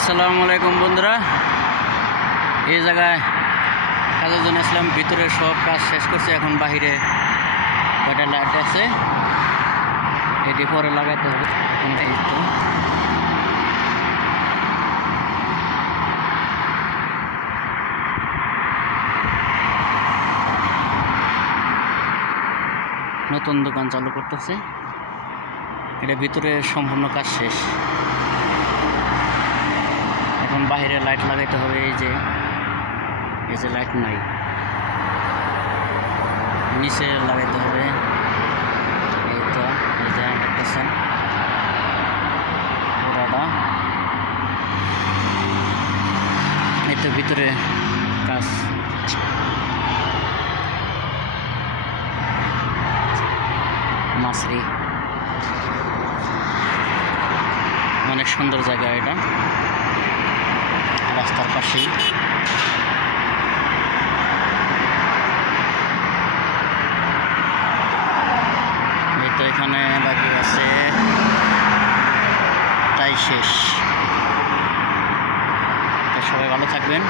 আসসালামু আলাইকুম বন্ধুরা, এই জায়গায় কাজের জন্য আসলাম। ভিতরে সব কাজ শেষ করছে, এখন বাহিরে কয়টা লাইট আছে এটি পরে লাগাইতে হবে। এই তো নতুন দোকান চালু করতেছে, এটা ভিতরে সম্পূর্ণ কাজ শেষ। এখন বাইরে লাইট লাগাইতে হবে। এই যে লাইট নাই, নিচে লাগাইতে হবে। এই তো এই যে দেখতেছেন পুরাটা, এই তো ভিতরে কাজ। মাছরি অনেক সুন্দর জায়গা, এটা রাস্তার পাশেই। এই তো এখানে বাকি আছে, তাই শেষ। তো সবাই ভালো থাকবেন।